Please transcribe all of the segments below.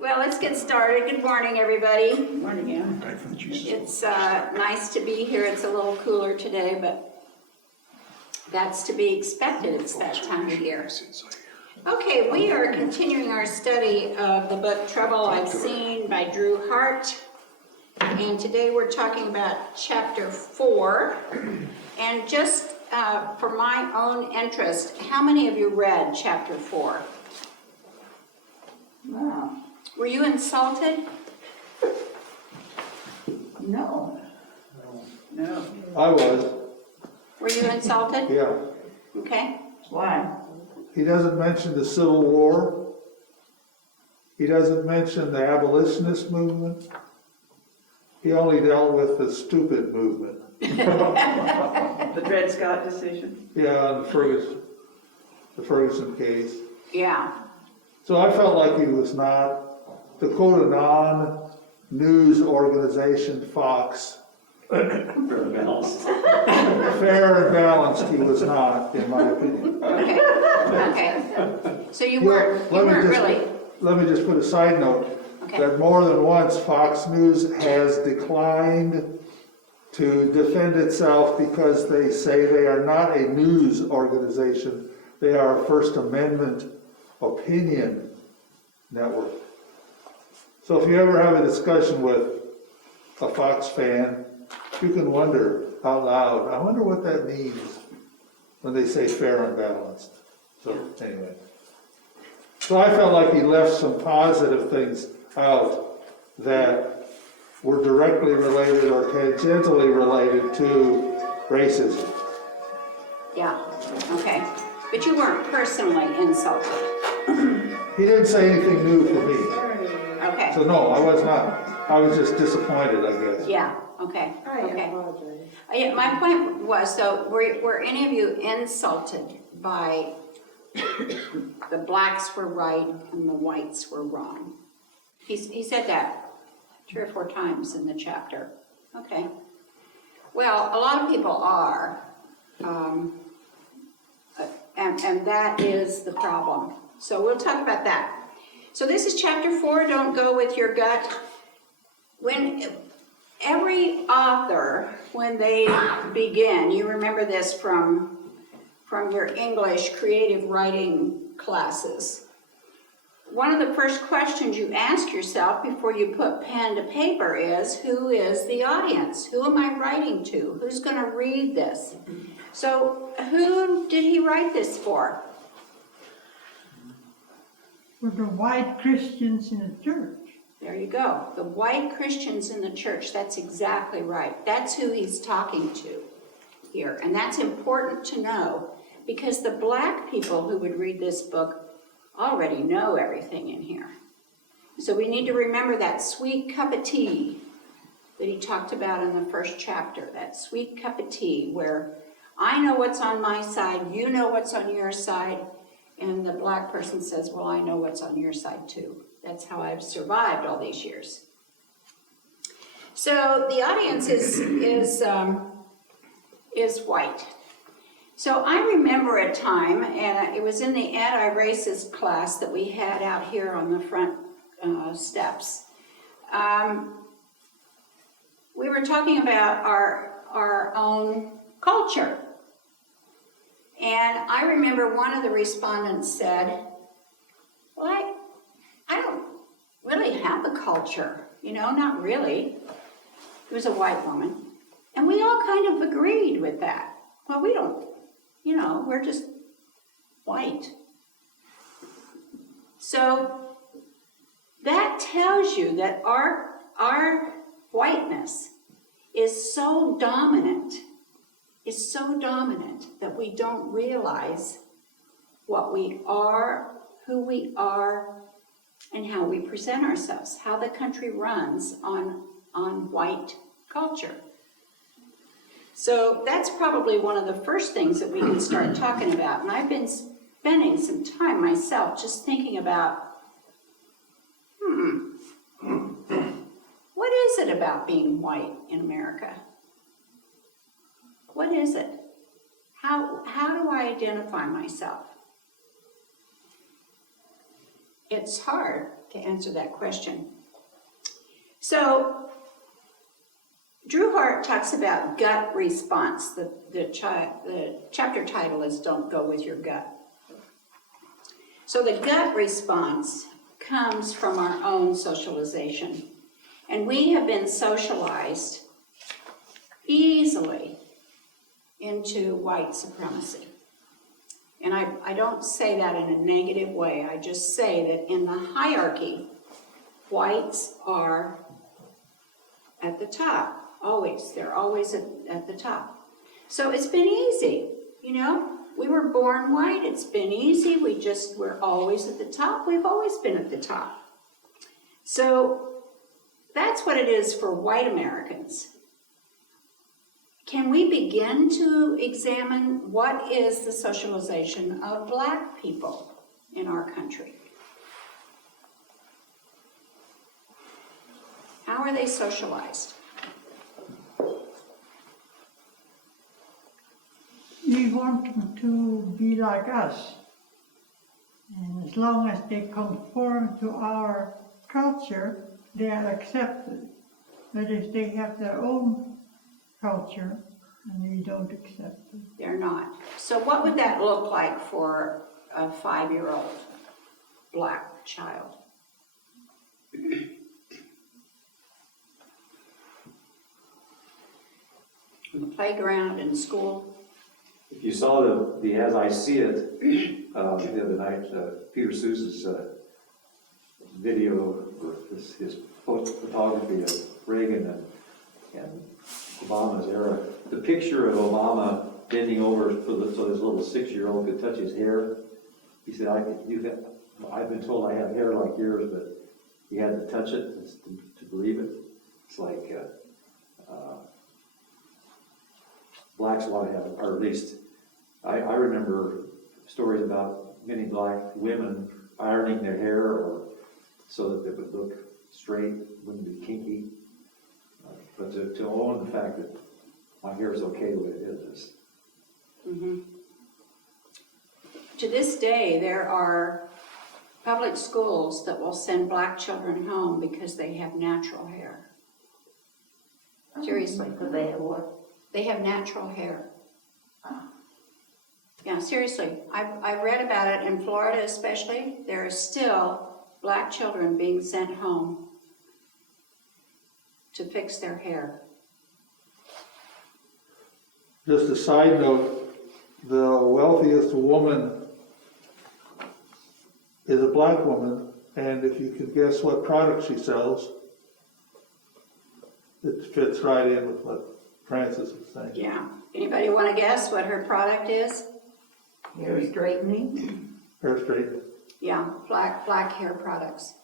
Well, let's get started. Good morning, everybody. Good morning, Ann. It's nice to be here. It's a little cooler today, but that's to be expected. It's that time of year. Okay, we are continuing our study of the book Trouble I've Seen by Drew Hart. And today we're talking about chapter 4. And just for my own interest, how many of you read chapter 4? Wow. Were you insulted? No. No. I was, Were you insulted? yeah. Okay. Why? He doesn't mention the Civil War. He doesn't mention the abolitionist movement. He only dealt with the stupid movement. The Dred Scott decision? Yeah, and the Ferguson case. Yeah. So I felt like he was not, to quote a non-news organization, Fox, fair and balanced he was not, in my opinion. Okay. Okay. So you weren't really. Let me just put a side note. Okay. That more than once Fox News has declined to defend itself because they say they are not a news organization. They are a First Amendment opinion network. So if you ever have a discussion with a Fox fan, you can wonder out loud, I wonder what that means when they say fair and balanced. So anyway. So I felt like he left some positive things out that were directly related or tangentially related to racism. Yeah. Okay. But you weren't personally insulted. He didn't say anything new for me. Okay. So no, I was not. I was just disappointed, I guess. Yeah. Okay. I Okay. apologize. Yeah, my point was, so were any of you insulted by the blacks were right and the whites were wrong? He said that 3 or 4 times in the chapter. Okay. Well, a lot of people are, and that is the problem. So we'll talk about that. So this is chapter 4. Don't go with your gut. When every author, when they begin, you remember this from your English creative writing classes. One of the first questions you ask yourself before you put pen to paper is, who is the audience? Who am I writing to? Who's going to read this? So who did he write this for? For the white Christians in the church. There you go. The white Christians in the church. That's exactly right. That's who he's talking to here. And that's important to know because the black people who would read this book already know everything in here. So we need to remember that sweet cup of tea that he talked about in the first chapter. That sweet cup of tea where I know what's on my side, you know what's on your side, and the black person says, well, I know what's on your side too. That's how I've survived all these years. So the audience is white. So I remember a time, and it was in the anti-racist class that we had out here on the front steps. We were talking about our own culture. And I remember one of the respondents said, well, I don't really have a culture, not really. It was a white woman. And we all kind of agreed with that. Well, we don't, we're just white. So that tells you that our whiteness is so dominant, that we don't realize what we are, who we are, and how we present ourselves, how the country runs on white culture. So that's probably one of the first things that we can start talking about. And I've been spending some time myself just thinking about, what is it about being white in America? What is it? How do I identify myself? It's hard to answer that question. So, Drew Hart talks about gut response. The chapter title is Don't Go With Your Gut. So the gut response comes from our own socialization. And we have been socialized easily into white supremacy. And I don't say that in a negative way. I just say that in the hierarchy, whites are at the top. Always. They're always at the top. So it's been easy, you know? We were born white. It's been easy. We're always at the top. We've always been at the top. So that's what it is for white Americans. Can we begin to examine what is the socialization of black people in our country? How are they socialized? We want them to be like us. And as long as they conform to our culture, they are accepted. But if they have their own culture, and we don't accept it. They're not. So what would that look like for a 5-year-old black child? In the playground, in school? If you saw the As I See It the other night, Peter Sousa's video, his photography of Reagan and Obama's era, the picture of Obama bending over so his little 6-year-old could touch his hair. He said, I've been told I have hair like yours, but he had to touch it to believe it. It's like blacks want to have, or at least I remember stories about many black women ironing their hair or so that it would look straight, wouldn't be kinky. But to own the fact that my hair is okay the way it is. Mm-hmm. To this day, there are public schools that will send black children home because they have natural hair. Seriously. Because they have what? They have natural hair. Yeah, seriously. I've read about it in Florida especially. There are still black children being sent home to fix their hair. Just a side note, the wealthiest woman is a black woman, and if you can guess what product she sells, it fits right in with what Francis was saying. Yeah. Anybody want to guess what her product is? Hair straightening? Hair straightening. Yeah, black hair products.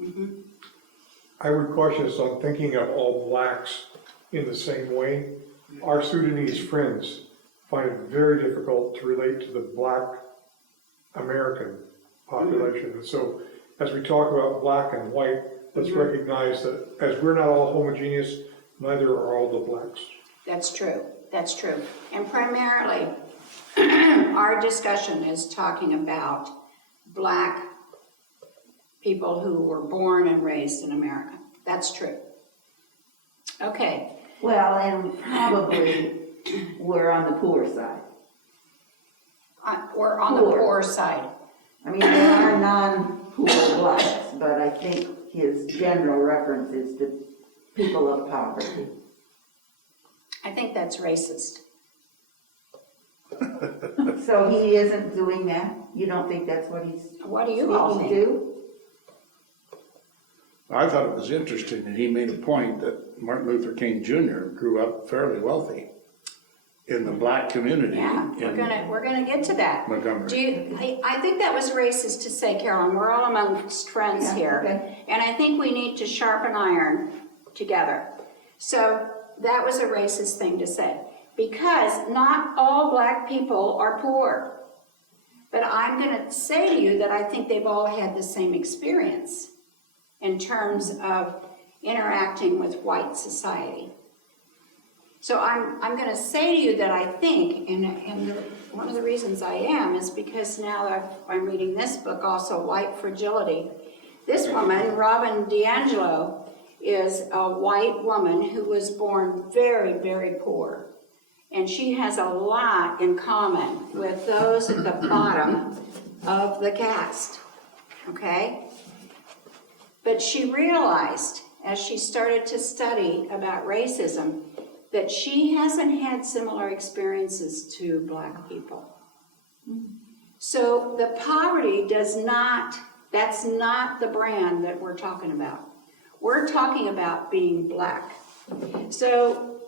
Mm-hmm. I would caution us on thinking of all blacks in the same way. Our Sudanese friends find it very difficult to relate to the black American population. And so as we talk about black and white, let's recognize that as we're not all homogeneous, neither are all the blacks. That's true. That's true. And primarily, our discussion is talking about black people who were born and raised in America. That's true. Okay. Well, and probably we're on the poor side. We're on the poor side. I mean, there are non-poor blacks, but I think his general reference is to people of poverty. I think that's racist. So he isn't doing that? You don't think that's what he's What do you all speaking think? to? I thought it was interesting that he made a point that Martin Luther King Jr. grew up fairly wealthy in the black community Yeah, in we're gonna get to that. Montgomery. I think that was racist to say, Carolyn. We're all amongst friends Yeah, here. okay. And I think we need to sharpen iron together. So that was a racist thing to say. Because not all black people are poor. But I'm gonna say to you that I think they've all had the same experience in terms of interacting with white society. So I'm going to say to you that I think, and one of the reasons I am is because now that I'm reading this book also, White Fragility, This woman, Robin DiAngelo, is a white woman who was born very, very poor. And she has a lot in common with those at the bottom of the cast, okay? But she realized, as she started to study about racism, that she hasn't had similar experiences to Black people. So the poverty that's not the brand that we're talking about. We're talking about being Black. So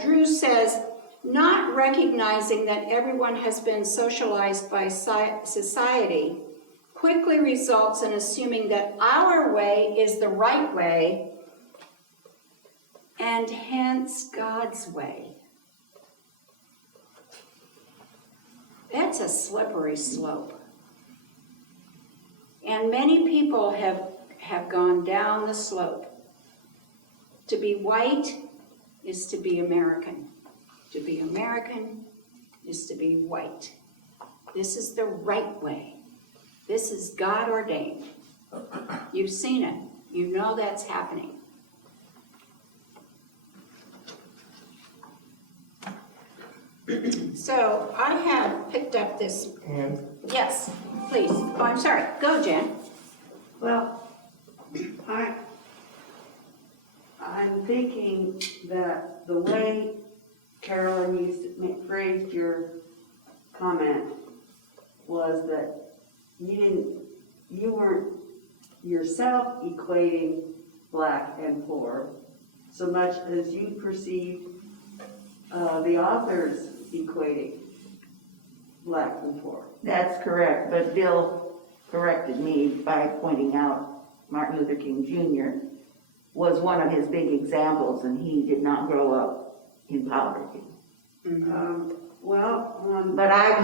Drew says, not recognizing that everyone has been socialized by society quickly results in assuming that our way is the right way and hence God's way. That's a slippery slope. And many people have gone down the slope. To be white is to be American. To be American is to be white. This is the right way. This is God ordained. You've seen it. You know that's happening. So I have picked up this. And Yes, please. Oh, I'm sorry. Go, Jen. Well, I'm thinking that the way Carolyn phrased your comment was that you weren't yourself equating Black and poor so much as you perceived the authors equating Black and poor. That's correct, but Bill corrected me by pointing out Martin Luther King Jr. was one of his big examples, and he did not grow up in poverty. But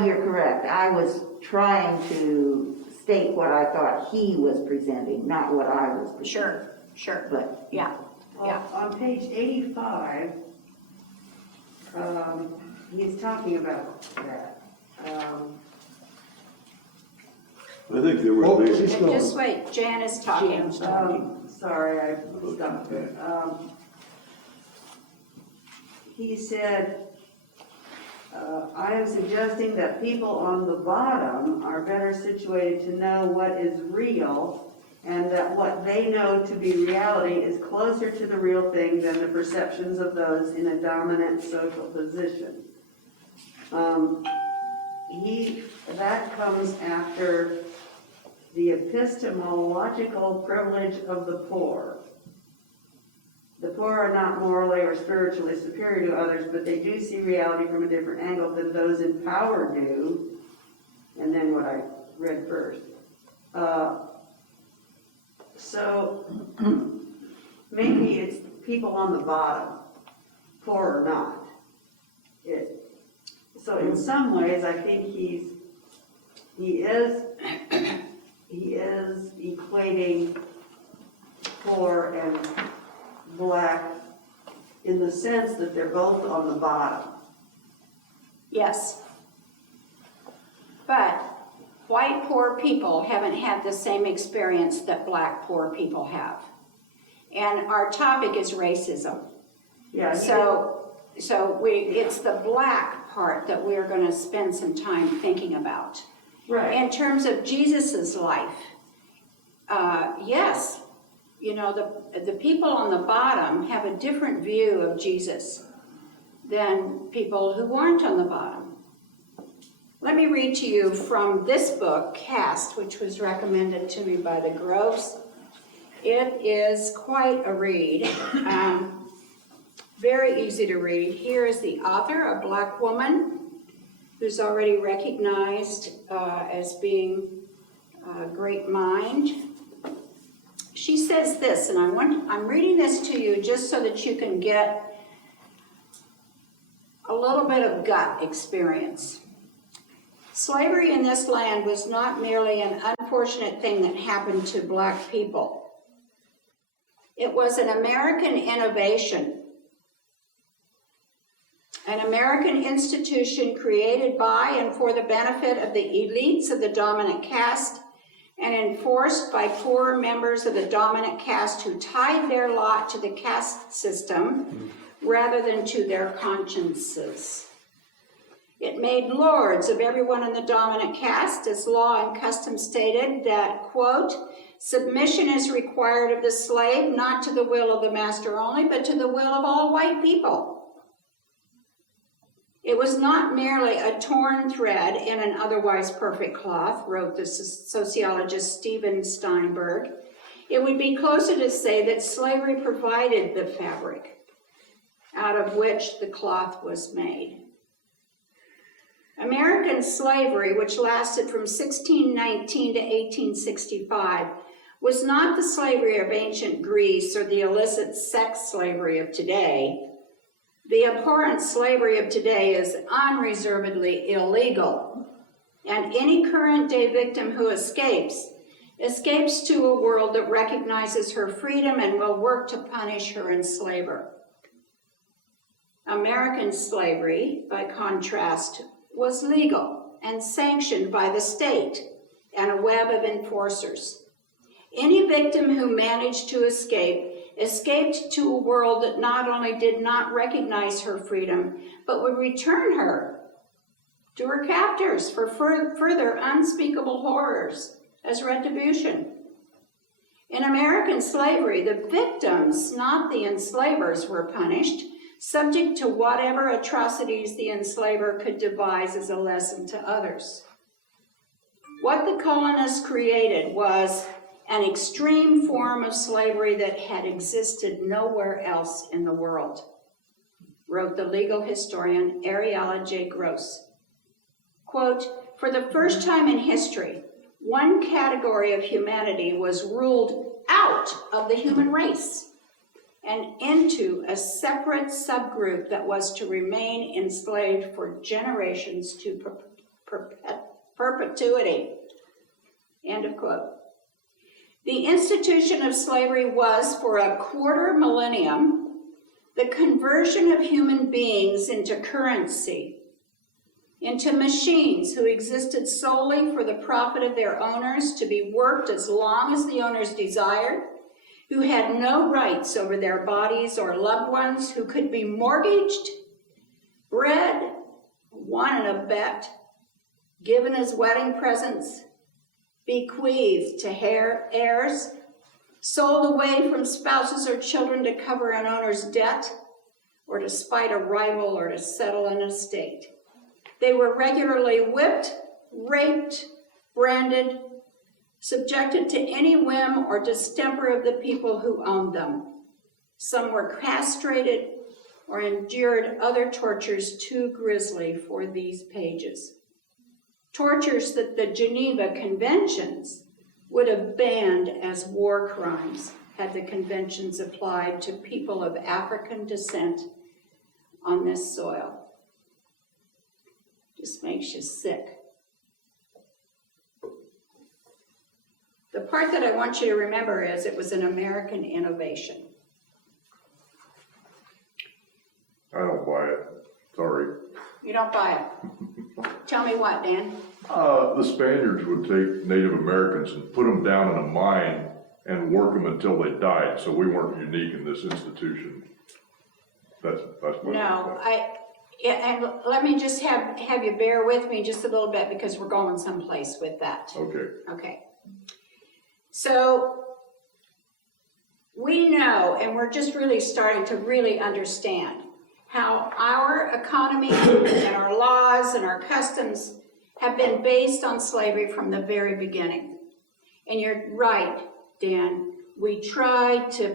you're correct. I was trying to state what I thought he was presenting, not what I was presenting. Sure. But Yeah. On page 85, he's talking about that. I think there Oh, were, she's And going. just wait, Jan is talking. Sorry, I stopped. He said, I am suggesting that people on the bottom are better situated to know what is real and that what they know to be reality is closer to the real thing than the perceptions of those in a dominant social position. That comes after the epistemological privilege of the poor. The poor are not morally or spiritually superior to others, but they do see reality from a different angle than those in power do. And then what I read first. So maybe it's people on the bottom, poor or not. So in some ways, I think he is equating poor and Black in the sense that they're both on the bottom. Yes. But white poor people haven't had the same experience that Black poor people have. And our topic is racism. Yeah. So it's the Black part that we're going to spend some time thinking about. Right. In terms of Jesus's life, yes, you know, the people on the bottom have a different view of Jesus than people who aren't on the bottom. Let me read to you from this book, Cast, which was recommended to me by the Groves. It is quite a read, very easy to read. Here is the author, a Black woman who's already recognized as being a great mind. She says this, and I'm reading this to you just so that you can get a little bit of gut experience. Slavery in this land was not merely an unfortunate thing that happened to Black people. It was an American innovation, an American institution created by and for the benefit of the elites of the dominant caste and enforced by poor members of the dominant caste who tied their lot to the caste system rather than to their consciences. It made lords of everyone in the dominant caste, as law and custom stated that, quote, submission is required of the slave, not to the will of the master only, but to the will of all white people. It was not merely a torn thread in an otherwise perfect cloth, wrote the sociologist Stephen Steinberg. It would be closer to say that slavery provided the fabric out of which the cloth was made. American slavery, which lasted from 1619 to 1865, was not the slavery of ancient Greece or the illicit sex slavery of today. The abhorrent slavery of today is unreservedly illegal, and any current day victim who escapes to a world that recognizes her freedom and will work to punish her enslaver. American slavery, by contrast, was legal and sanctioned by the state and a web of enforcers. Any victim who managed to escaped to a world that not only did not recognize her freedom, but would return her to her captors for further unspeakable horrors as retribution. In American slavery, the victims, not the enslavers, were punished, subject to whatever atrocities the enslaver could devise as a lesson to others. What the colonists created was an extreme form of slavery that had existed nowhere else in the world, wrote the legal historian Ariella J. Gross. Quote, for the first time in history, one category of humanity was ruled out of the human race and into a separate subgroup that was to remain enslaved for generations to perpetuity. End of quote. The institution of slavery was, for a quarter millennium, the conversion of human beings into currency, into machines who existed solely for the profit of their owners, to be worked as long as the owners desired, who had no rights over their bodies or loved ones, who could be mortgaged, bred, won in a bet, given as wedding presents, bequeathed to heirs, sold away from spouses or children to cover an owner's debt, or to spite a rival, or to settle an estate. They were regularly whipped, raped, branded, subjected to any whim or distemper of the people who owned them. Some were castrated or endured other tortures too grisly for these pages. Tortures that the Geneva Conventions would have banned as war crimes had the conventions applied to people of African descent on this soil. Just makes you sick. The part that I want you to remember is it was an American innovation. I don't buy it, sorry. You don't buy it. Tell me what, Dan? The Spaniards would take Native Americans and put them down in a mine and work them until they died, so we weren't unique in this institution. That's what. No, and let me just have you bear with me just a little bit because we're going someplace with that. Okay. Okay. So we know, and we're just really starting to really understand how our economy and our laws and our customs have been based on slavery from the very beginning. And you're right, Dan, we tried to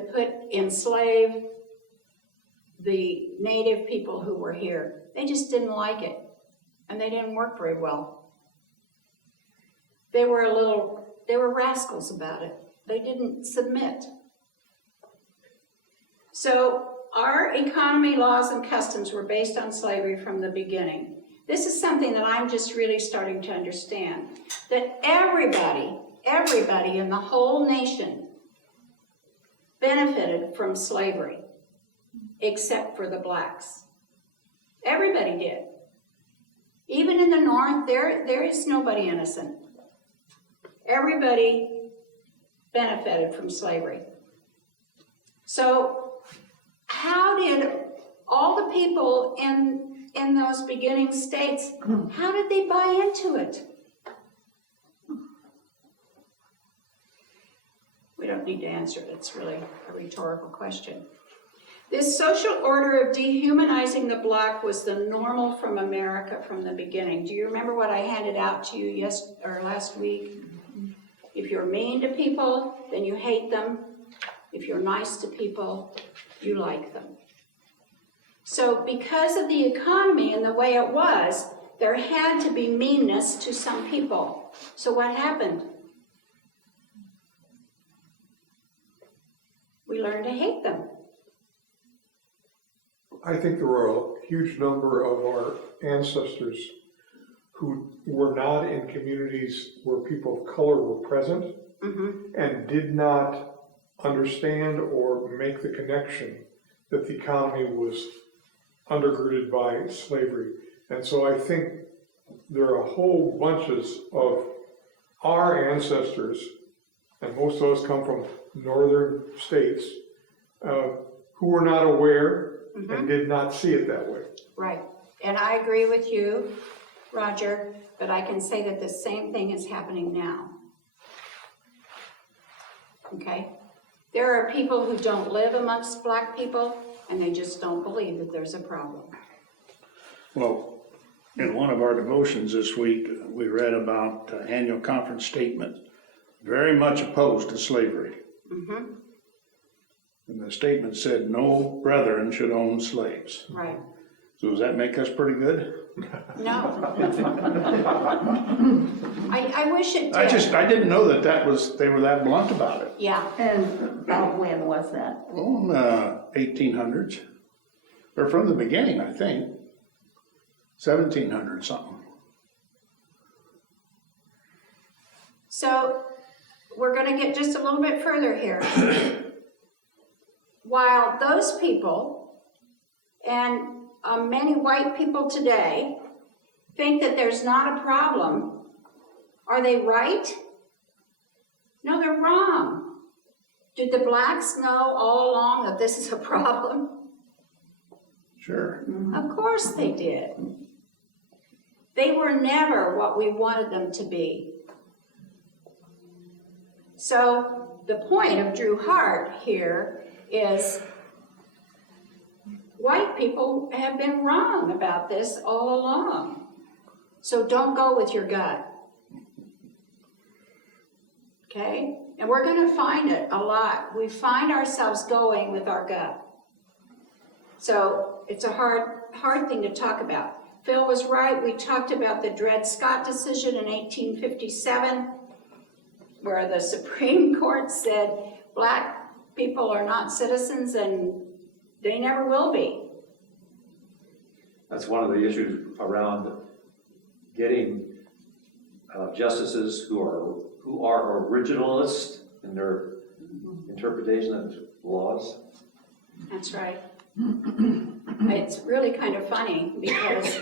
enslave the native people who were here. They just didn't like it, and they didn't work very well. They were rascals about it. They didn't submit. So our economy, laws, and customs were based on slavery from the beginning. This is something that I'm just really starting to understand, that everybody in the whole nation benefited from slavery, except for the blacks. Everybody did. Even in the North, there is nobody innocent. Everybody benefited from slavery. So how did all the people in those beginning states, how did they buy into it? We don't need to answer it. It's really a rhetorical question. This social order of dehumanizing the black was the normal from America from the beginning. Do you remember what I handed out to you last week? If you're mean to people, then you hate them. If you're nice to people, you like them. So because of the economy and the way it was, there had to be meanness to some people. So what happened? We learned to hate them. I think there were a huge number of our ancestors who were not in communities where people of color were present and did not understand or make the connection that the economy was undergirded by slavery. And so I think there are whole bunches of our ancestors, and most of those come from northern states, who were not aware and did not see it that way. Right. And I agree with you, Roger, but I can say that the same thing is happening now. Okay? There are people who don't live amongst black people, and they just don't believe that there's a problem. Well, in one of our devotions this week, we read about annual conference statement, very much opposed to slavery. And the statement said, no brethren should own slaves. Right. So does that make us pretty good? No. I wish it did. I didn't know they were that blunt about it. Yeah. And about when was that? Oh, 1800s. Or from the beginning, I think. 1700 something. So we're going to get just a little bit further here. While those people and many white people today think that there's not a problem, are they right? No, they're wrong. Did the blacks know all along that this is a problem? Sure. Of course they did. They were never what we wanted them to be. So the point of Drew Hart here is white people have been wrong about this all along. So don't go with your gut. Okay? And we're going to find it a lot. We find ourselves going with our gut. So it's a hard thing to talk about. Phil was right. We talked about the Dred Scott decision in 1857, where the Supreme Court said black people are not citizens and they never will be. That's one of the issues around getting justices who are originalist in their interpretation of laws. That's right. It's really kind of funny because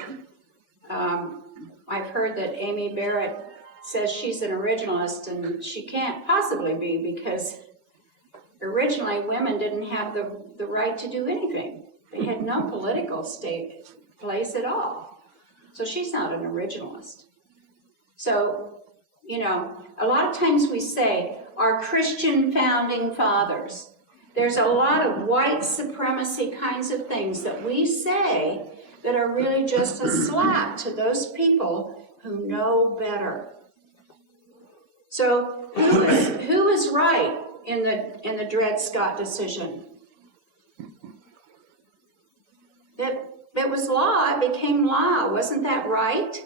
I've heard that Amy Barrett says she's an originalist, and she can't possibly be, because originally women didn't have the right to do anything. They had no political place at all. So she's not an originalist. So, you know, a lot of times we say our Christian founding fathers. There's a lot of white supremacy kinds of things that we say that are really just a slap to those people who know better. So who is right in the Dred Scott decision? It was law, it became law. Wasn't that right?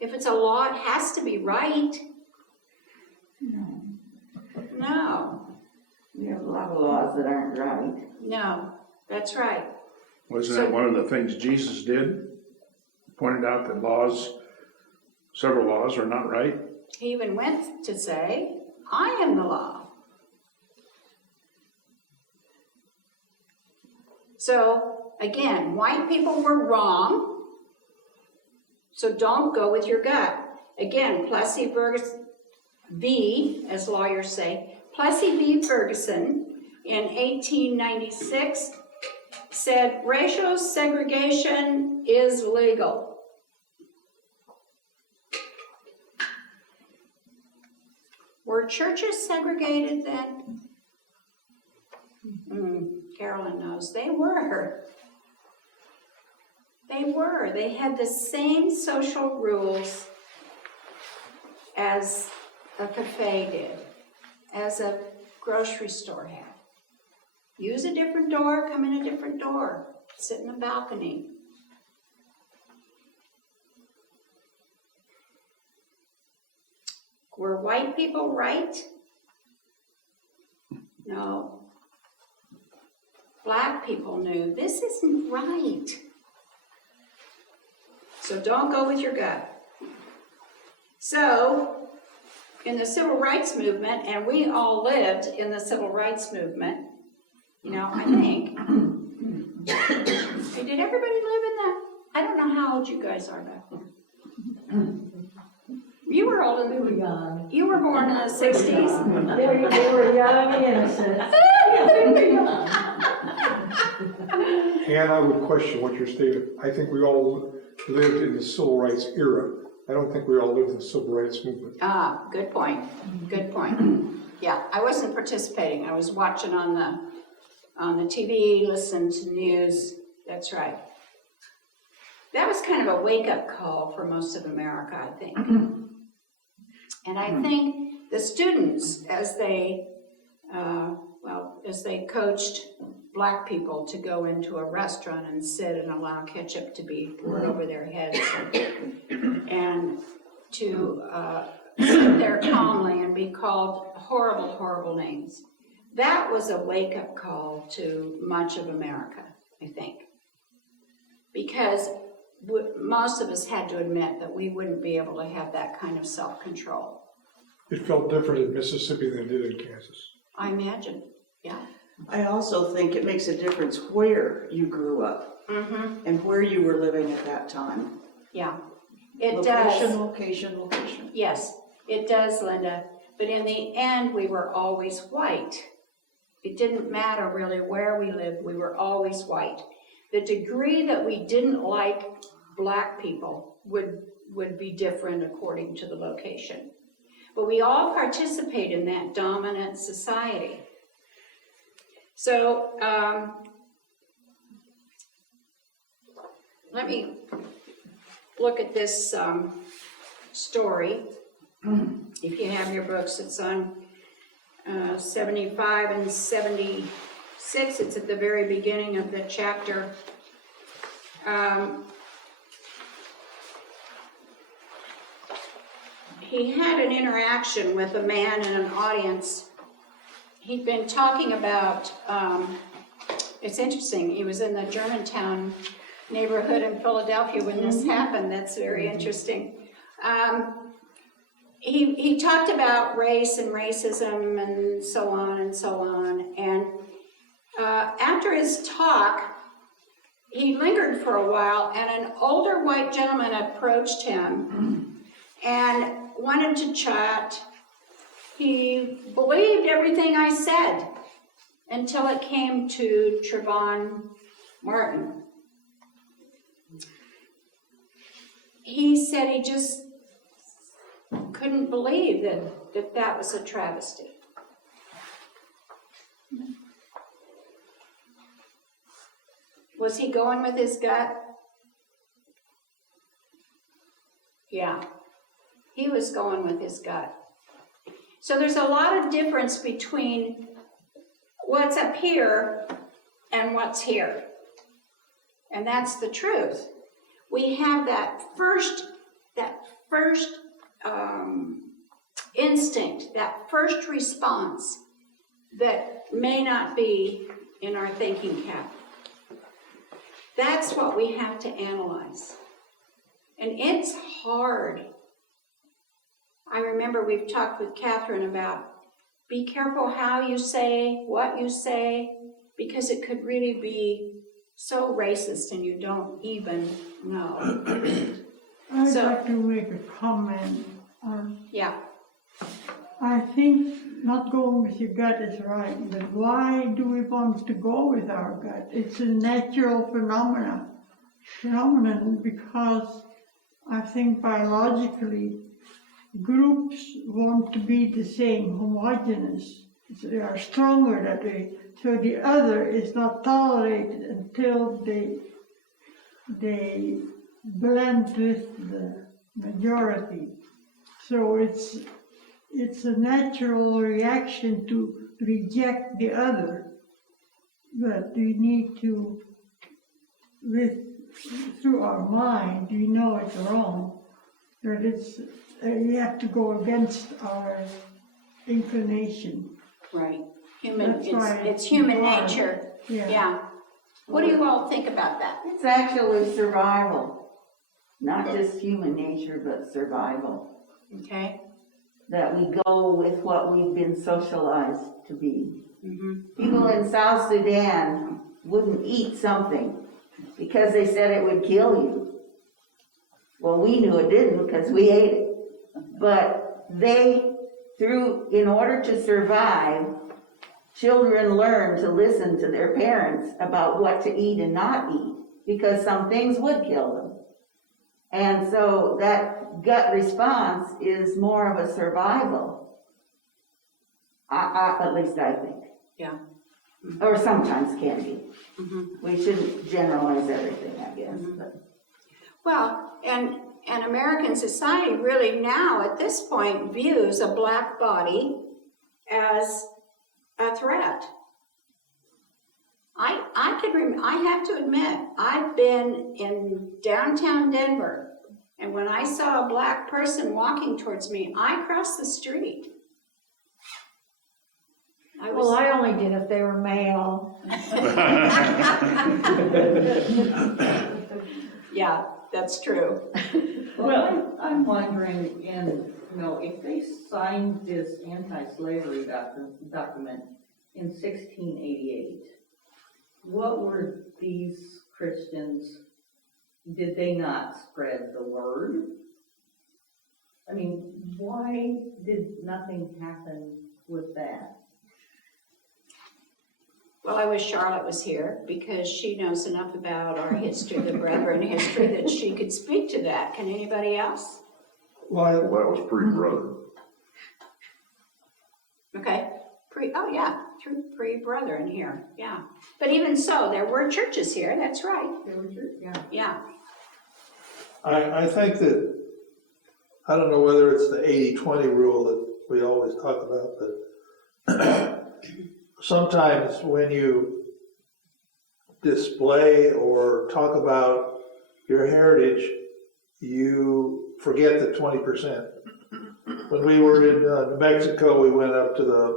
If it's a law, it has to be right. No. We have a lot of laws that aren't right. No, that's right. Wasn't that one of the things Jesus did? Pointed out that several laws are not right. He even went to say, I am the law. So, again, white people were wrong, so don't go with your gut. Again, Plessy v, as lawyers say, Plessy v. Ferguson in 1896 said racial segregation is legal. Were churches segregated then? Carolyn knows. They were. They were. They had the same social rules as a cafe did, as a grocery store had. Use a different door, come in a different door, sit in a balcony. Were white people right? No. Black people knew this isn't right. So don't go with your gut. So, in the civil rights movement, and we all lived in the civil rights movement, you know, I think. Hey, did everybody live in that? I don't know how old you guys are back then. You were old We were young. You were born in the 60s. They were young and innocent. We were young. And I would question what you're stating. I think we all lived in the civil rights era. I don't think we all lived in the civil rights movement. Ah, good point. Good point. Yeah, I wasn't participating. I was watching on the TV, listening to news. That's right. That was kind of a wake-up call for most of America, I think. And I think the students, as they coached Black people to go into a restaurant and sit and allow ketchup to be poured over their heads and to sit there calmly and be called horrible, horrible names. That was a wake-up call to much of America, I think. Because most of us had to admit that we wouldn't be able to have that kind of self-control. It felt different in Mississippi than it did in Kansas. I imagine, yeah. I also think it makes a difference where you grew up and where you were living at that time. Yeah, it Location, does. location. Yes, it does, Linda. But in the end, we were always white. It didn't matter really where we lived, we were always white. The degree that we didn't like Black people would be different according to the location. But we all participate in that dominant society. So, let me look at this story. If you have your books, it's on 75 and 76. It's at the very beginning of the chapter. He had an interaction with a man in an audience. He'd been talking about, it's interesting, he was in the Germantown neighborhood in Philadelphia when this happened. That's very interesting. He talked about race and racism and so on and so on. And after his talk, he lingered for a while, and an older white gentleman approached him and wanted to chat. He believed everything I said until it came to Trayvon Martin. He said he just couldn't believe that was a travesty. Was he going with his gut? Yeah, he was going with his gut. So there's a lot of difference between what's up here and what's here. And that's the truth. We have that first instinct, that first response that may not be in our thinking cap. That's what we have to analyze. And it's hard. I remember we've talked with Catherine about be careful how you say, what you say, because it could really be so racist and you don't even know. I'd So- like to make a comment on Yeah. I think not going with your gut is right, but why do we want to go with our gut? It's a natural phenomenon because I think biologically groups want to be the same, homogeneous. They are stronger that way. So the other is not tolerated until they blend with the majority. So it's a natural reaction to reject the other. But we need to, through our mind, we know it's wrong. That it's, we have to go against our inclination. Right. That's why It's human hard. nature. Yeah. Yeah. What do you all think about that? It's actually survival, not just human nature, but survival. Okay. That we go with what we've been socialized to be. Mm-hmm. People in South Sudan wouldn't eat something because they said it would kill you. Well, we knew it didn't because we ate it. But in order to survive, children learn to listen to their parents about what to eat and not eat because some things would kill them. And so that gut response is more of a survival. At least I think. Yeah. Or sometimes can be. Mm-hmm. We shouldn't generalize everything, I guess. But. Well, and American society really now at this point views a black body as a threat. I have to admit, I've been in downtown Denver, and when I saw a black person walking towards me, I crossed the street. Well, I only did if they were male. Yeah, that's true. Well, I'm wondering, if they signed this anti-slavery document in 1688, what were these Christians, did they not spread the word? I mean, why did nothing happen with that? Well, I wish Charlotte was here because she knows enough about our history, the Brethren history, that she could speak to that. Can anybody else? Well, Well, that was pre-brother. Okay, pre-Brethren here, yeah. But even so, there were churches here, that's right. They were just, yeah. Yeah, I think that, I don't know whether it's the 80-20 rule that we always talk about, but sometimes when you display or talk about your heritage, you forget the 20%. When we were in New Mexico, we went up to the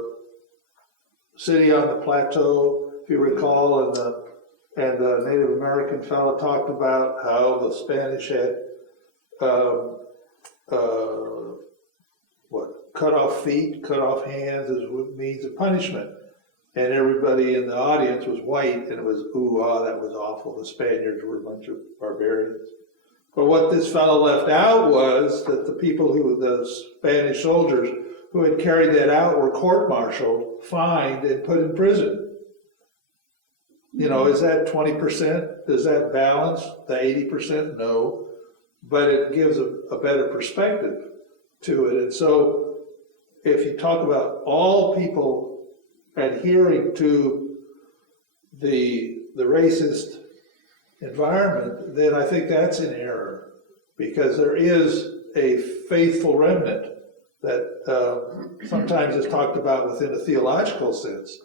city on the plateau, if you recall, and the Native American fellow talked about how the Spanish had cut off feet, cut off hands as a means of punishment. And everybody in the audience was white, and it was, ooh, ah, that was awful. The Spaniards were a bunch of barbarians. But what this fellow left out was that the Spanish soldiers who had carried that out were court-martialed, fined, and put in prison. Is that 20%? Does that balance the 80%? No. But it gives a better perspective to it. And so if you talk about all people adhering to the racist environment, then I think that's an error, because there is a faithful remnant that sometimes is talked about within a theological sense.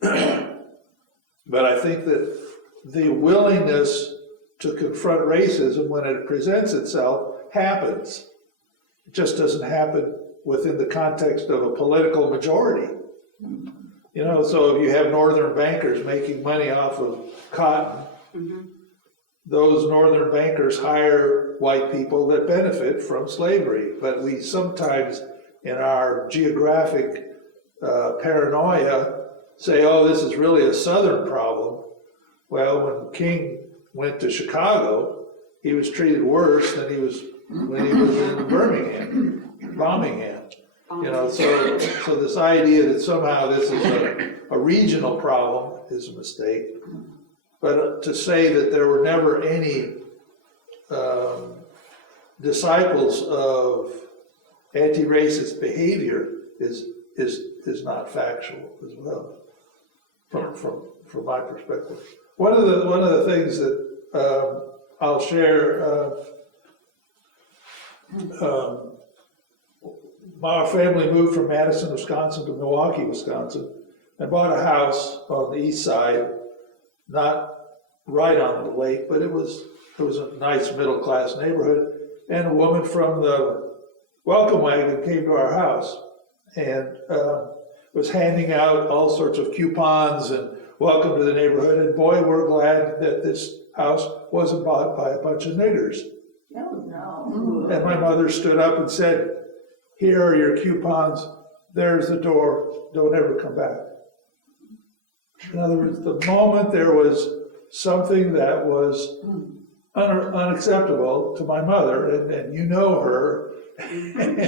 But I think that the willingness to confront racism when it presents itself happens. It just doesn't happen within the context of a political majority. So if you have northern bankers making money off of cotton, those northern bankers hire white people that benefit from slavery. But we sometimes, in our geographic paranoia, say, oh, this is really a southern problem. Well, when King went to Chicago, he was treated worse than he was when he was in Birmingham, bombing him. You know, so this idea that somehow this is a regional problem is a mistake. But to say that there were never any disciples of anti-racist behavior is not factual as well, from my perspective. One of the things that I'll share. My family moved from Madison, Wisconsin to Milwaukee, Wisconsin, and bought a house on the east side, not right on the lake, but it was a nice middle-class neighborhood. And a woman from the welcome wagon came to our house and was handing out all sorts of coupons and welcome to the neighborhood. And boy, we're glad that this house wasn't bought by a bunch of niggers. No. And my mother stood up and said, "Here are your coupons, there's the door, don't ever come back." In other words, the moment there was something that was unacceptable to my mother, and you know her, if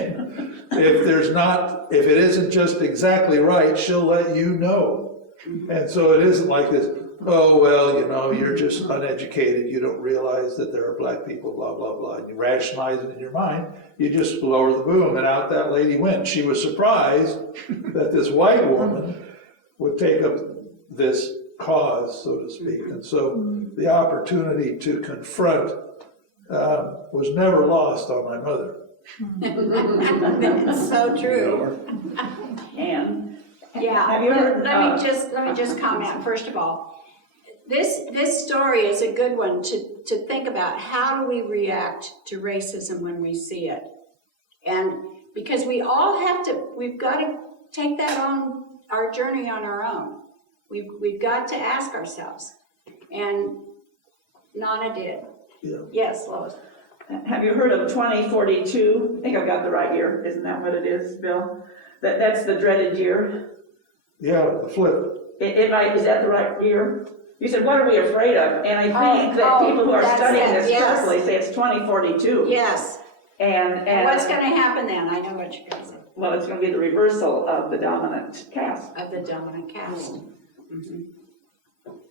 it isn't just exactly right, she'll let you know. And so it isn't like this, oh, well, you know, you're just uneducated, you don't realize that there are black people, blah, blah, blah, and you rationalize it in your mind, you just lower the boom, and out that lady went. She was surprised that this white woman would take up this cause, so to speak, and so the opportunity to confront was never lost on my mother. It's so true. And Yeah, have you heard? let me just comment, first of all. This story is a good one to think about. How do we react to racism when we see it? And because we've got to take that on our journey on our own. We've got to ask ourselves. And Nana did. Yeah. Yes, Lois. Have you heard of 2042? I think I've got the right year. Isn't that what it is, Bill? That's the dreaded year. Yeah, the flip. Is that the right year? You said, what are we afraid of? And I think that people who are that's studying it, this yes. carefully say it's 2042. Yes. And What's going to happen then? I know what you're going to say. well, it's going to be the reversal of the dominant caste. Of the dominant caste.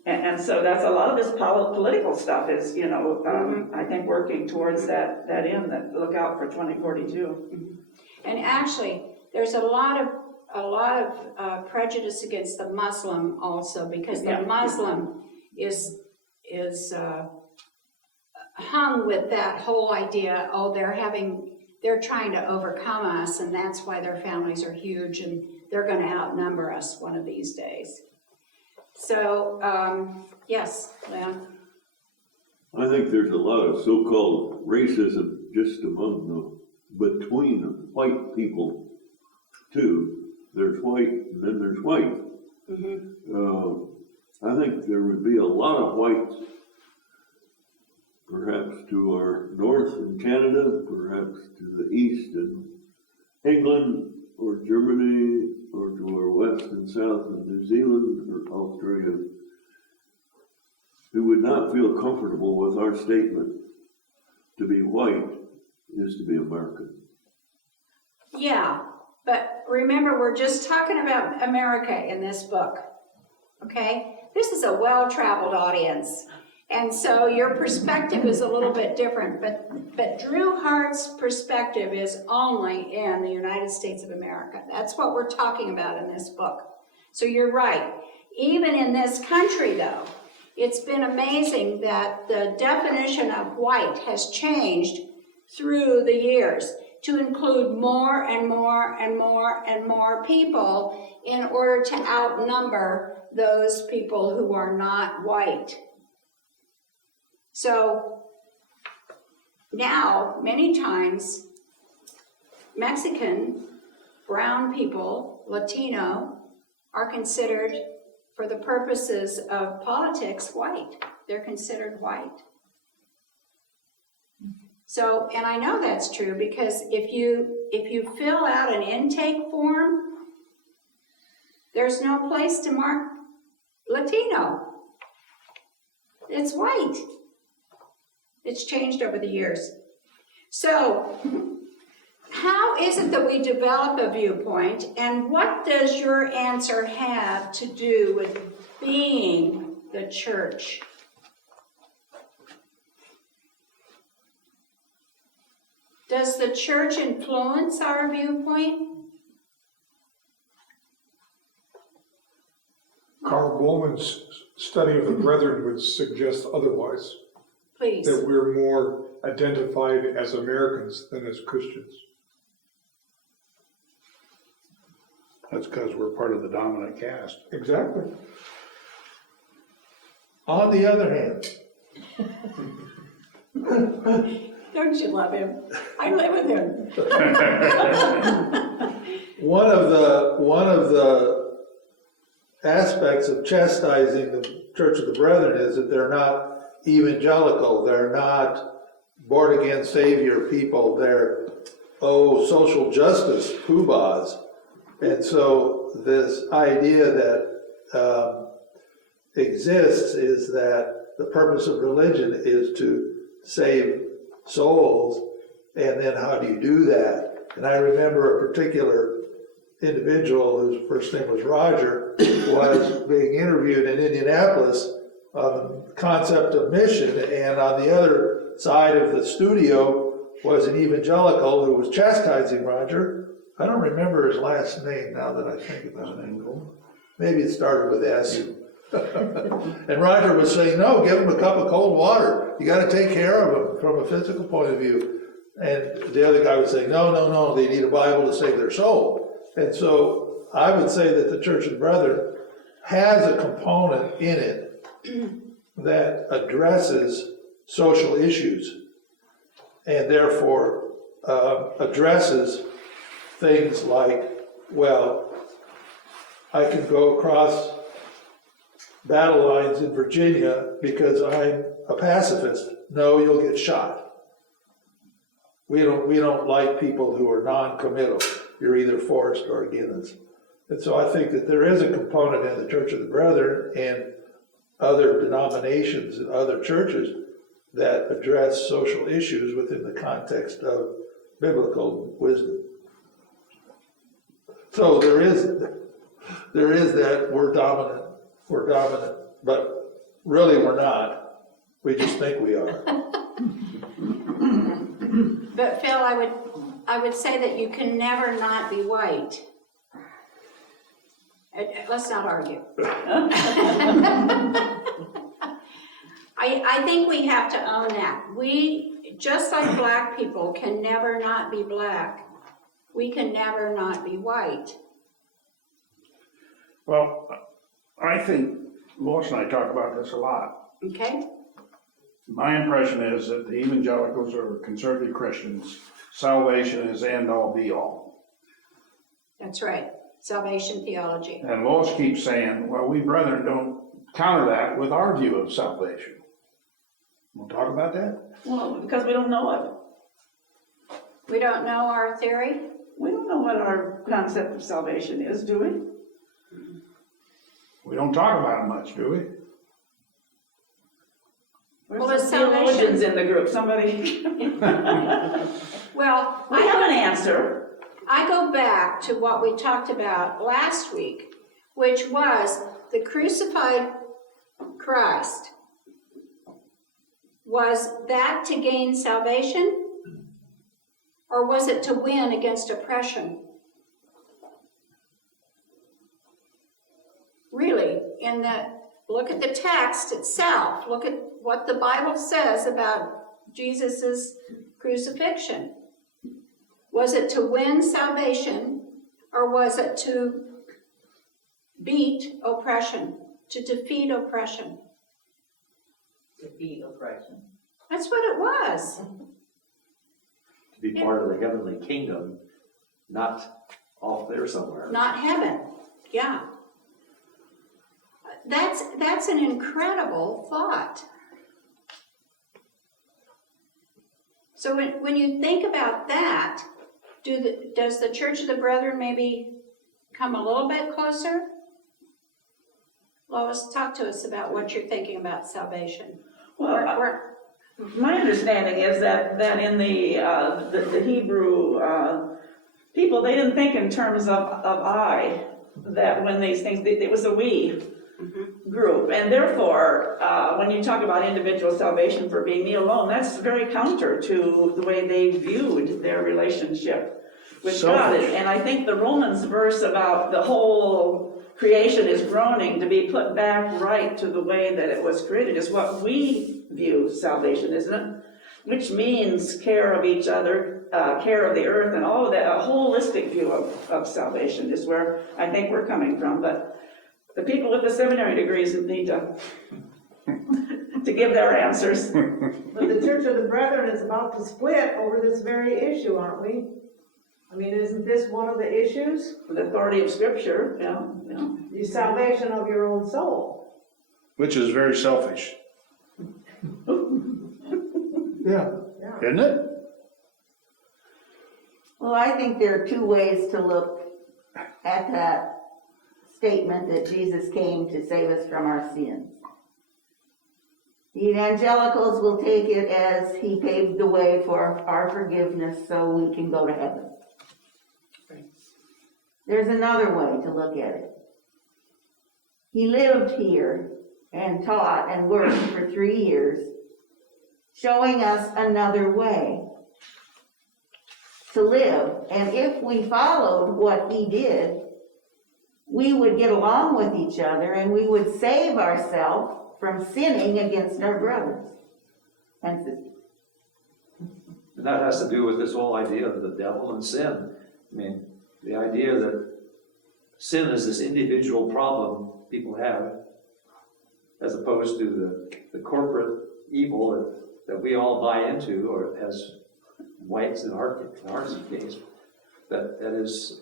And so that's a lot of this political stuff is, you know, I think working towards that end, that look out for 2042. And actually, there's a lot of prejudice against the Muslim also, because the Muslim is hung with that whole idea, oh, they're trying to overcome us, and that's why their families are huge, and they're going to outnumber us one of these days. So, yes, Leon? I think there's a lot of so-called racism just between white people too. There's white and then there's white. I think there would be a lot of whites, perhaps to our north in Canada, perhaps to the east in England or Germany, or to our west and south in New Zealand or Australia, who would not feel comfortable with our statement to be white is to be American. Yeah, but remember, we're just talking about America in this book, okay? This is a well-traveled audience, and so your perspective is a little bit different, but Drew Hart's perspective is only in the United States of America. That's what we're talking about in this book. So you're right. Even in this country, though, it's been amazing that the definition of white has changed through the years to include more and more and more and more people in order to outnumber those people who are not white. So now, many times, Mexican, brown people, Latino, are considered, for the purposes of politics, white. They're considered white. So, and I know that's true because if you fill out an intake form, there's no place to mark Latino. It's white. It's changed over the years. So, how is it that we develop a viewpoint, and what does your answer have to do with being the church? Does the church influence our viewpoint? Carl Bowman's study of the brethren would suggest otherwise, Please. that we're more identified as Americans than as Christians. That's because we're part of the dominant caste. Exactly. On the other hand, Don't you love him? I live with him. one of the aspects of chastising the Church of the Brethren is that they're not evangelical, they're not born-again Savior people, they're, social justice poobahs. And so this idea that exists is that the purpose of religion is to save souls, and then how do you do that? And I remember a particular individual whose first name was Roger was being interviewed in Indianapolis on the concept of mission, and on the other side of the studio was an evangelical who was chastising Roger. I don't remember his last name now that I think about it. Maybe it started with S. And Roger was saying, no, give him a cup of cold water. You got to take care of him from a physical point of view. And the other guy was saying, no, they need a Bible to save their soul. And so I would say that the Church of the Brethren has a component in it that addresses social issues, and therefore addresses things like, well, I can go across battle lines in Virginia because I'm a pacifist. No, you'll get shot. We don't like people who are non-committal. You're either for us or against us. And so I think that there is a component in the Church of the Brethren and other denominations and other churches that address social issues within the context of biblical wisdom. So there is that we're dominant, but really we're not. We just think we are. But Phil, I would say that you can never not be white. Let's not argue. I think we have to own that. We, just like black people, can never not be black. We can never not be white. Well, I think Lois and I talk about this a lot. Okay? My impression is that the evangelicals or conservative Christians, salvation is end all be all. That's right. Salvation theology. And Lois keeps saying, well, we brethren don't counter that with our view of salvation. We'll talk about that? Well, because we don't know it. We don't know our theory? We don't know what our concept of salvation is, do we? We don't talk about it much, do we? Well, There's it's some theologians salvation. in the group, somebody. Well, We have an answer. I go back to what we talked about last week, which was the crucified Christ. Was that to gain salvation? Or was it to win against oppression? Really, look at the text itself. Look at what the Bible says about Jesus' crucifixion. Was it to win salvation, or was it to beat oppression, to defeat oppression? Defeat oppression. That's what it was. To be part of the heavenly kingdom, not off there somewhere. Not heaven, yeah. That's an incredible thought. So when you think about that, does the Church of the Brethren maybe come a little bit closer? Lois, talk to us about what you're thinking about salvation. Well, My understanding is that in the Hebrew people, they didn't think in terms of I, that when these things, it was a we group. And therefore, when you talk about individual salvation for being me alone, that's very counter to the way they viewed their relationship with God. Selfish. And I think the Romans verse about the whole creation is groaning to be put back right to the way that it was created is what we view salvation, isn't it? Which means care of each other, care of the earth, and all of that. A holistic view of salvation is where I think we're coming from. But the people with the seminary degrees need to give their answers. But the Church of the Brethren is about to split over this very issue, aren't we? I mean, isn't this one of the issues? The authority of Scripture, yeah. The salvation of your own soul. Which is very selfish, Yeah, isn't it? Well, I think there are two ways to look at that statement that Jesus came to save us from our sins. The evangelicals will take it as he paved the way for our forgiveness so we can go to heaven. There's another way to look at it. He lived here and taught and worked for 3 years, showing us another way to live. And if we followed what he did, we would get along with each other and we would save ourselves from sinning against our brothers and sisters. And that has to do with this whole idea of the devil and sin. I mean, the idea that sin is this individual problem people have, as opposed to the corporate evil that we all buy into, or as whites in Hart's case, that is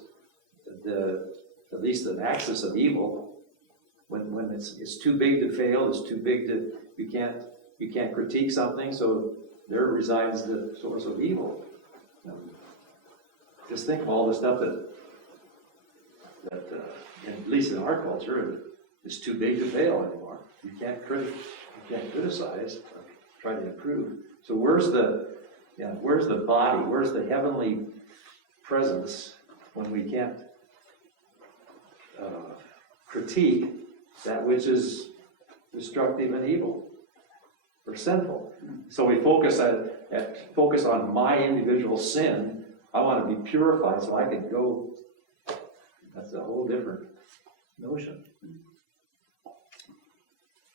at least an axis of evil. When it's too big to fail, it's too big to, you can't critique something, so there resides the source of evil. Just think of all the stuff that at least in our culture, is too big to fail anymore. You can't criticize or try to improve. So where's the body? Where's the heavenly presence when we can't critique that which is destructive and evil or sinful? So we focus on my individual sin. I want to be purified so I can go. That's a whole different notion.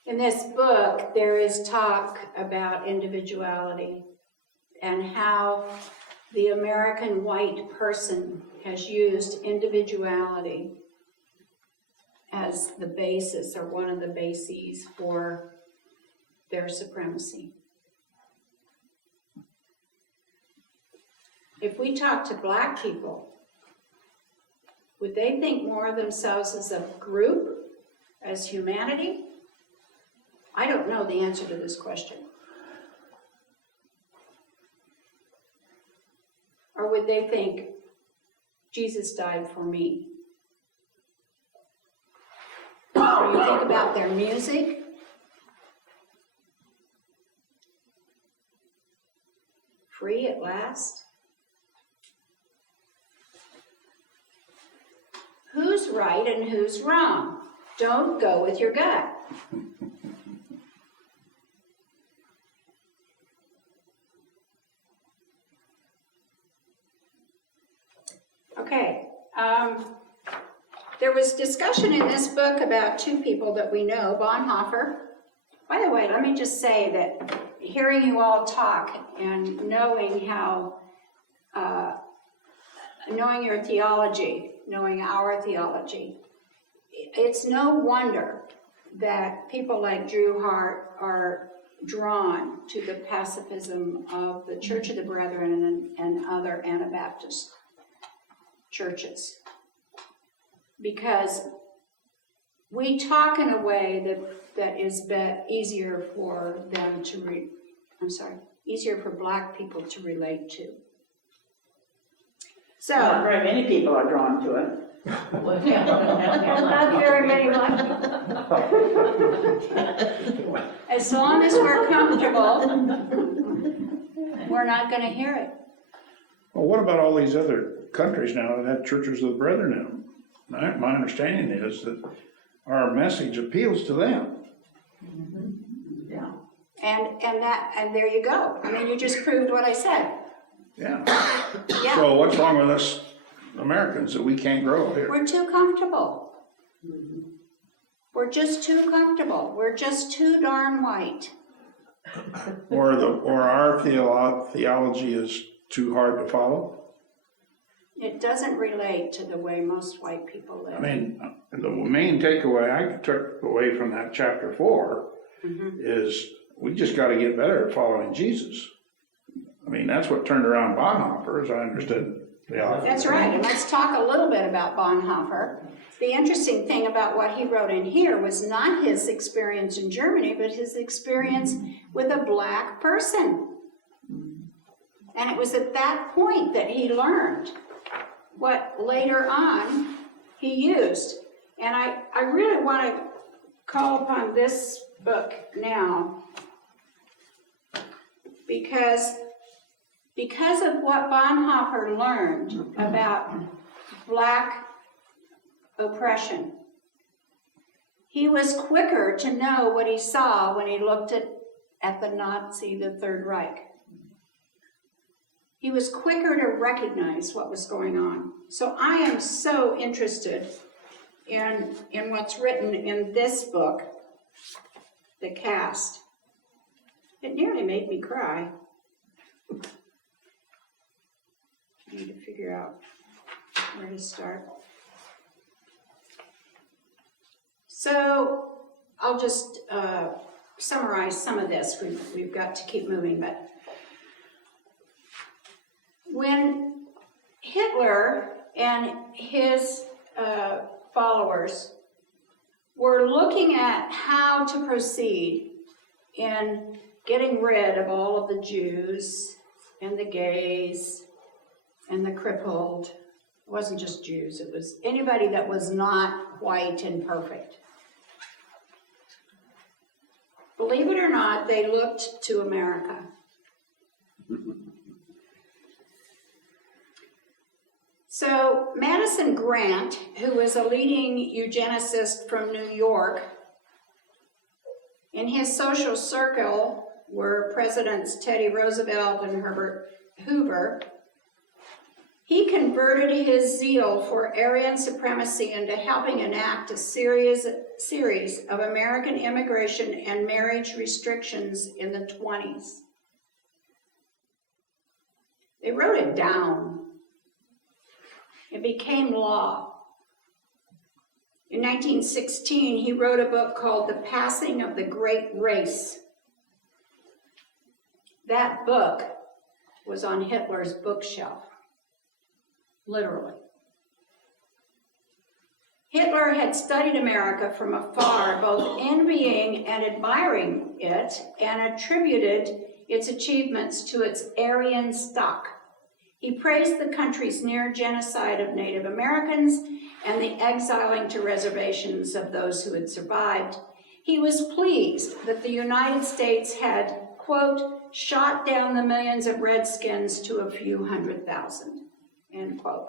In this book, there is talk about individuality and how the American white person has used individuality as the basis or one of the bases for their supremacy. If we talk to Black people, would they think more of themselves as a group, as humanity? I don't know the answer to this question. Or would they think, Jesus died for me? Or you think about their music? Free at last? Who's right and who's wrong? Don't go with your gut. Okay, there was discussion in this book about two people that we know, Bonhoeffer. By the way, let me just say that hearing you all talk and knowing how, knowing your theology, knowing our theology, it's no wonder that people like Drew Hart are drawn to the pacifism of the Church of the Brethren and other Anabaptist churches. Because we talk in a way that is easier for them to easier for Black people to relate to. So, Not very many people are drawn to it. Not very many Black people. as long as we're comfortable We're not gonna hear it. Well, what about all these other countries now that have churches of the brethren in them? My understanding is that our message appeals to them. Yeah. And there you go. I mean, you just proved what I said. Yeah. Yeah, So what's wrong with us Americans that we can't grow here? we're too comfortable. We're just too comfortable. We're just too darn white. Or our theology is too hard to follow? It doesn't relate to the way most white people live. I mean, the main takeaway I took away from that chapter 4 is we just got to get better at following Jesus. I mean, that's what turned around Bonhoeffer, as I understood the author. That's right, and let's talk a little bit about Bonhoeffer. The interesting thing about what he wrote in here was not his experience in Germany, but his experience with a black person. And it was at that point that he learned what later on he used. And I really want to call upon this book now because of what Bonhoeffer learned about black oppression. He was quicker to know what he saw when he looked at the Third Reich. He was quicker to recognize what was going on. So I am so interested in what's written in this book, The Cast. It nearly made me cry. I need to figure out where to start. So I'll just summarize some of this. We've got to keep moving, but when Hitler and his followers were looking at how to proceed in getting rid of all of the Jews and the gays and the crippled, it wasn't just Jews, it was anybody that was not white and perfect. Believe it or not, they looked to America. So Madison Grant, who was a leading eugenicist from New York, in his social circle were Presidents Teddy Roosevelt and Herbert Hoover. He converted his zeal for Aryan supremacy into helping enact a series of American immigration and marriage restrictions in the 20s. They wrote it down. It became law. In 1916, he wrote a book called The Passing of the Great Race. That book was on Hitler's bookshelf, literally. Hitler had studied America from afar, both envying and admiring it, and attributed its achievements to its Aryan stock. He praised the country's near genocide of Native Americans and the exiling to reservations of those who had survived. He was pleased that the United States had, quote, shot down the millions of Redskins to a few 100,000, end quote.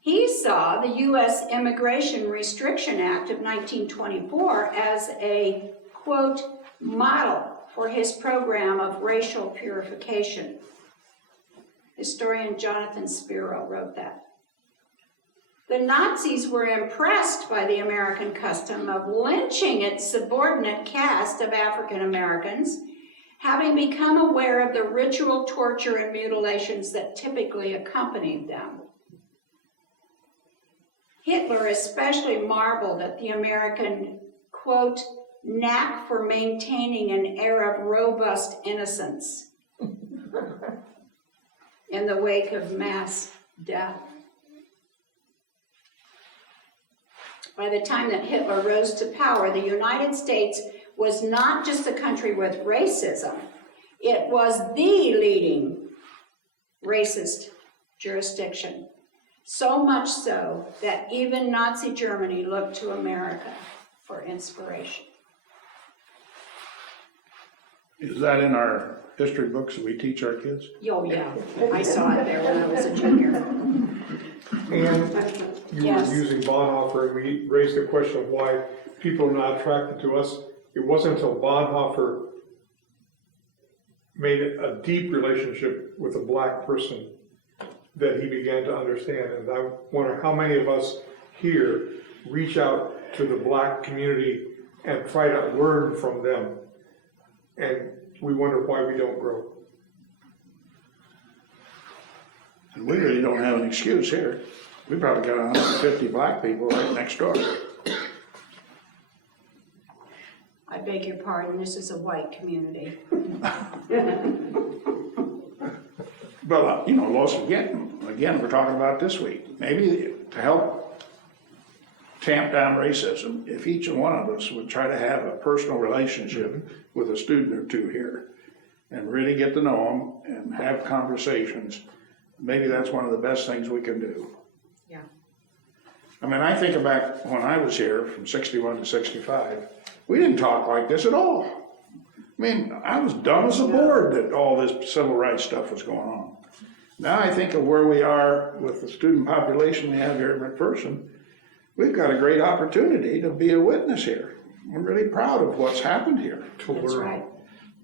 He saw the U.S. Immigration Restriction Act of 1924 as a, quote, model for his program of racial purification. Historian Jonathan Spiro wrote that. The Nazis were impressed by the American custom of lynching its subordinate caste of African Americans, having become aware of the ritual torture and mutilations that typically accompanied them. Hitler especially marveled at the American, quote, knack for maintaining an air of robust innocence in the wake of mass death. By the time that Hitler rose to power, the United States was not just a country with racism, it was the leading racist jurisdiction. So much so that even Nazi Germany looked to America for inspiration. Is that in our history books that we teach our kids? Oh, yeah, I saw it there when I was a junior. And you Yes. were using Bonhoeffer, and we raised the question of why people are not attracted to us. It wasn't until Bonhoeffer made a deep relationship with a black person that he began to understand. And I wonder how many of us here reach out to the black community and try to learn from them. And we wonder why we don't grow. And we really don't have an excuse here. We probably got 150 black people right next door. I beg your pardon, this is a white community. But, you know, Los, again, we're talking about this week. Maybe to help tamp down racism, if each one of us would try to have a personal relationship with a student or two here and really get to know them and have conversations, maybe that's one of the best things we can do. Yeah. I mean, I think back when I was here from 61 to 65, we didn't talk like this at all. I mean, I was dumb as a board that all this civil rights stuff was going on. Now I think of where we are with the student population we have here at McPherson. We've got a great opportunity to be a witness here. I'm really proud of what's happened here. That's right.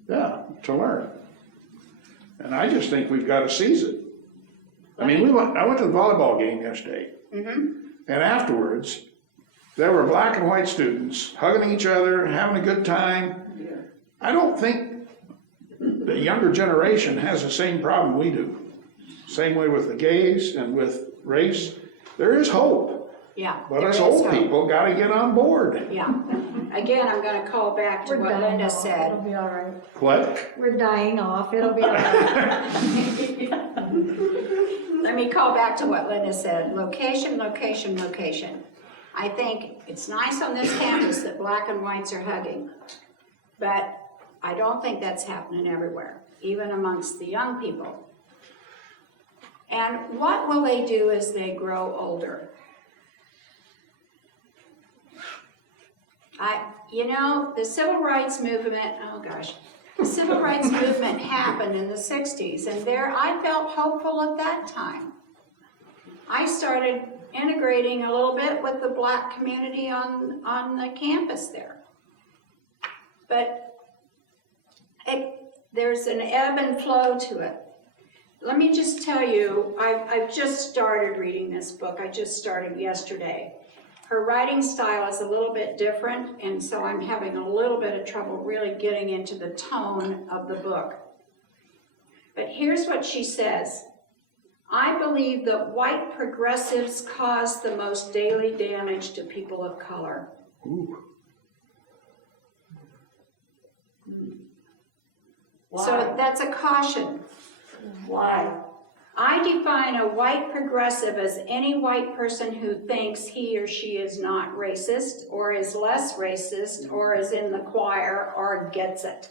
Yeah, to learn. And I just think we've got to seize it. I mean, I went to the volleyball game yesterday. Mm-hmm. And afterwards, there were black and white students hugging each other, having a good time. I don't think the younger generation has the same problem we do. Same way with the gays and with race. There is hope. Yeah. But there us is old hope. people got to get on board. Yeah. Again, I'm going to call back to We're what dying Linda off. said. It'll be all right. What? We're dying off, it'll be all right. Let me call back to what Linda said. Location, location, location. I think it's nice on this campus that black and whites are hugging, but I don't think that's happening everywhere, even amongst the young people. And what will they do as they grow older? The civil rights movement, the civil rights movement happened in the 60s, and I felt hopeful at that time. I started integrating a little bit with the black community on the campus there. But there's an ebb and flow to it. Let me just tell you, I've just started reading this book. I just started yesterday. Her writing style is a little bit different, and so I'm having a little bit of trouble really getting into the tone of the book. But here's what she says. I believe that white progressives cause the most daily damage to people of color. Ooh. So that's a caution. Why? I define a white progressive as any white person who thinks he or she is not racist, or is less racist, or is in the choir, or gets it.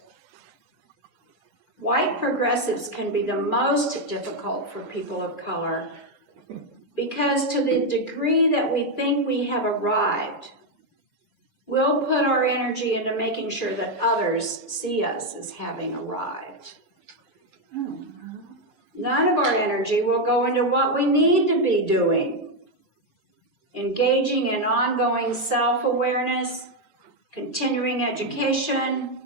White progressives can be the most difficult for people of color because to the degree that we think we have arrived, we'll put our energy into making sure that others see us as having arrived. None of our energy will go into what we need to be doing. Engaging in ongoing self-awareness, continuing education,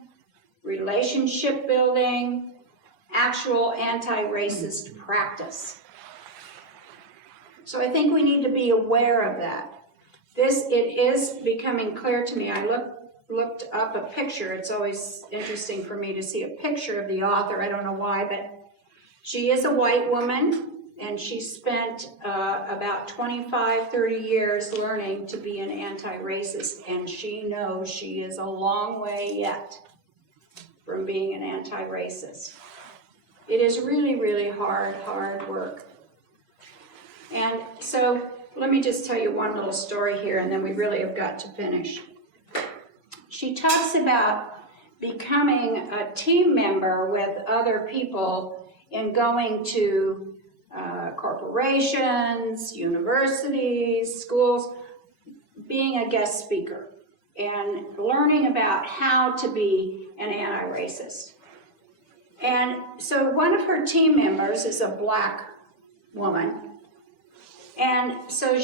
relationship building, actual anti-racist practice. So I think we need to be aware of that. It is becoming clear to me. I looked up a picture. It's always interesting for me to see a picture of the author. I don't know why, but she is a white woman, and she spent about 25, 30 years learning to be an anti-racist, and she knows she is a long way yet from being an anti-racist. It is really, really hard work. And so let me just tell you one little story here, and then we really have got to finish. She talks about becoming a team member with other people in going to corporations, universities, schools, being a guest speaker and learning about how to be an anti-racist. And so one of her team members is a black woman. And so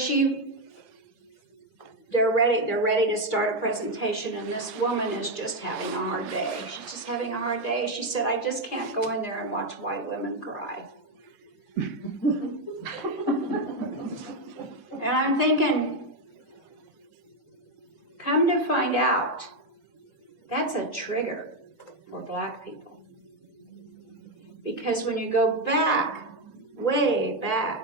they're ready to start a presentation, and this woman is just having a hard day. She's just having a hard day. She said, I just can't go in there and watch white women cry. And I'm thinking, come to find out, that's a trigger for black people. Because when you go back, way back,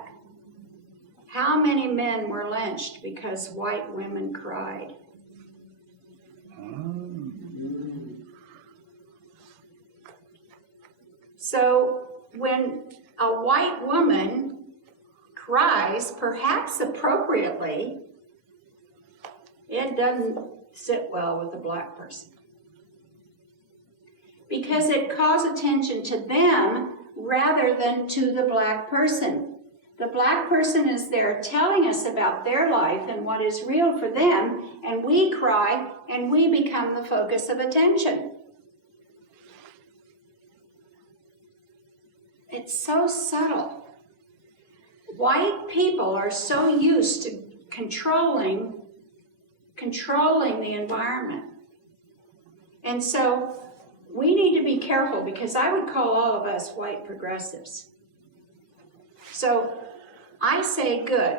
how many men were lynched because white women cried? So when a white woman cries, perhaps appropriately, it doesn't sit well with a black person. Because it calls attention to them rather than to the black person. The black person is there telling us about their life and what is real for them, and we cry and we become the focus of attention. It's so subtle. White people are so used to controlling the environment. And so we need to be careful, because I would call all of us white progressives. So I say good.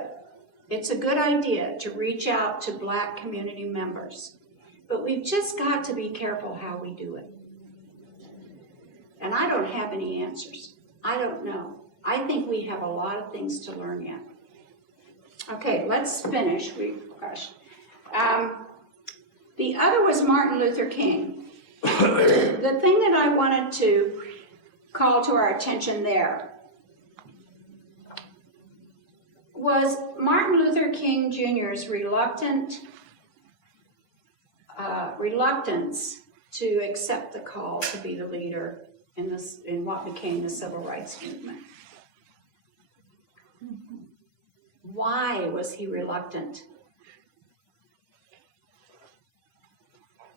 It's a good idea to reach out to black community members. But we've just got to be careful how we do it. And I don't have any answers. I don't know. I think we have a lot of things to learn yet. Okay, let's finish. The other was Martin Luther King. The thing that I wanted to call to our attention there was Martin Luther King Jr.'s reluctance to accept the call to be the leader in what became the civil rights movement. Why was he reluctant?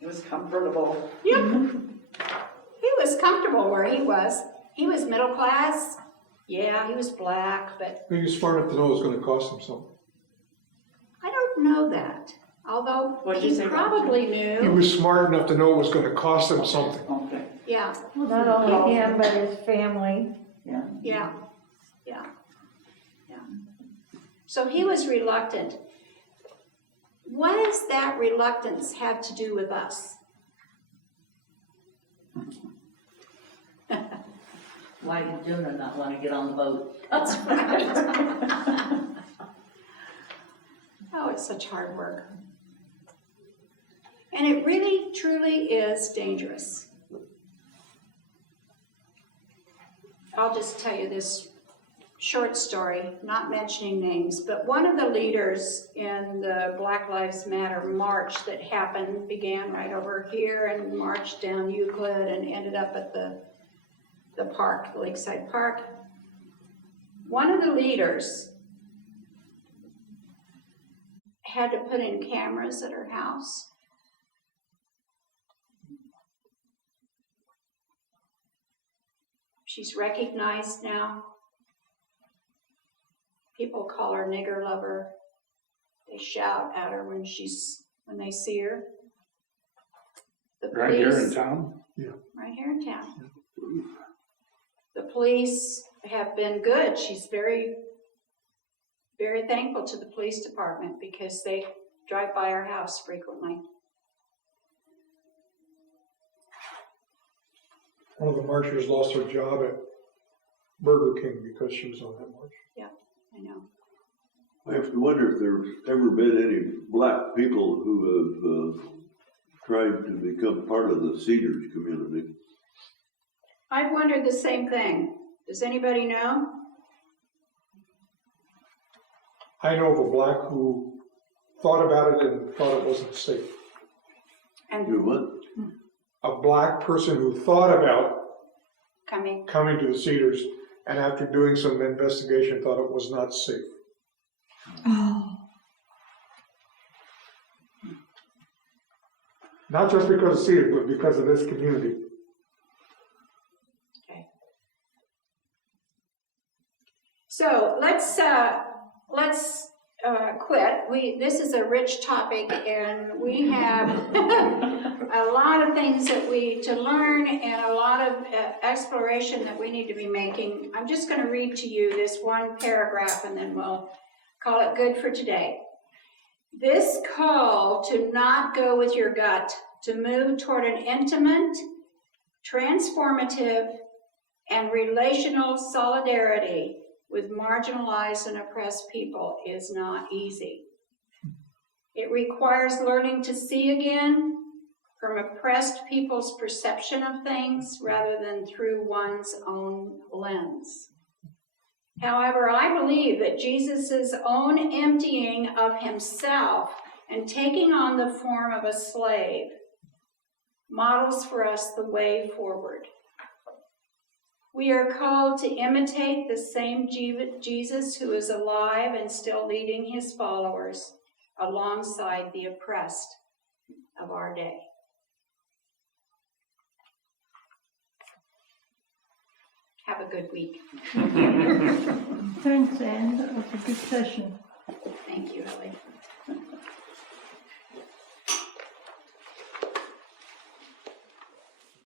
It was comfortable. Yep. He was comfortable where he was. He was middle class. Yeah, he was black, but He was smart enough to know it was gonna cost him something. I don't know that. Although What'd you he say, probably He knew. was smart enough to know it was gonna cost him something. Okay. Yeah, Well, Not only him, but his family. Yeah. yeah. So he was reluctant. What does that reluctance have to do with us? Why did Jonah not want to get on the boat? That's right. Oh, it's such hard work. And it really, truly is dangerous. I'll just tell you this short story, not mentioning names, but one of the leaders in the Black Lives Matter march that began right over here and marched down Euclid and ended up at the park, the Lakeside Park. One of the leaders had to put in cameras at her house. She's recognized now. People call her nigger lover. They shout at her when they see her. The Right here in police- town? Right here in town. The police have been good. She's very, very thankful to the police department because they drive by her house frequently. One of the marchers lost her job at Burger King because she was on that march. I know. I have to wonder if there's ever been any black people who have tried to become part of the Cedars community. I've wondered the same thing. Does anybody know? I know of a black who thought about it and thought it wasn't safe. Do what? A black person who thought about Coming. coming to the Cedars and after doing some investigation thought it was not safe. Oh. Not just because of Cedar, but because of this community. let's quit. This is a rich topic, and we have a lot of things to learn and a lot of exploration that we need to be making. I'm just going to read to you this one paragraph, and then we'll call it good for today. This call to not go with your gut, to move toward an intimate, transformative, and relational solidarity with marginalized and oppressed people is not easy. It requires learning to see again from oppressed people's perception of things rather than through one's own lens. However, I believe that Jesus' own emptying of himself and taking on the form of a slave models for us the way forward. We are called to imitate the same Jesus who is alive and still leading his followers alongside the oppressed of our day. Have a good week. Thanks, Anne. That was a good session. Thank you, Ellie.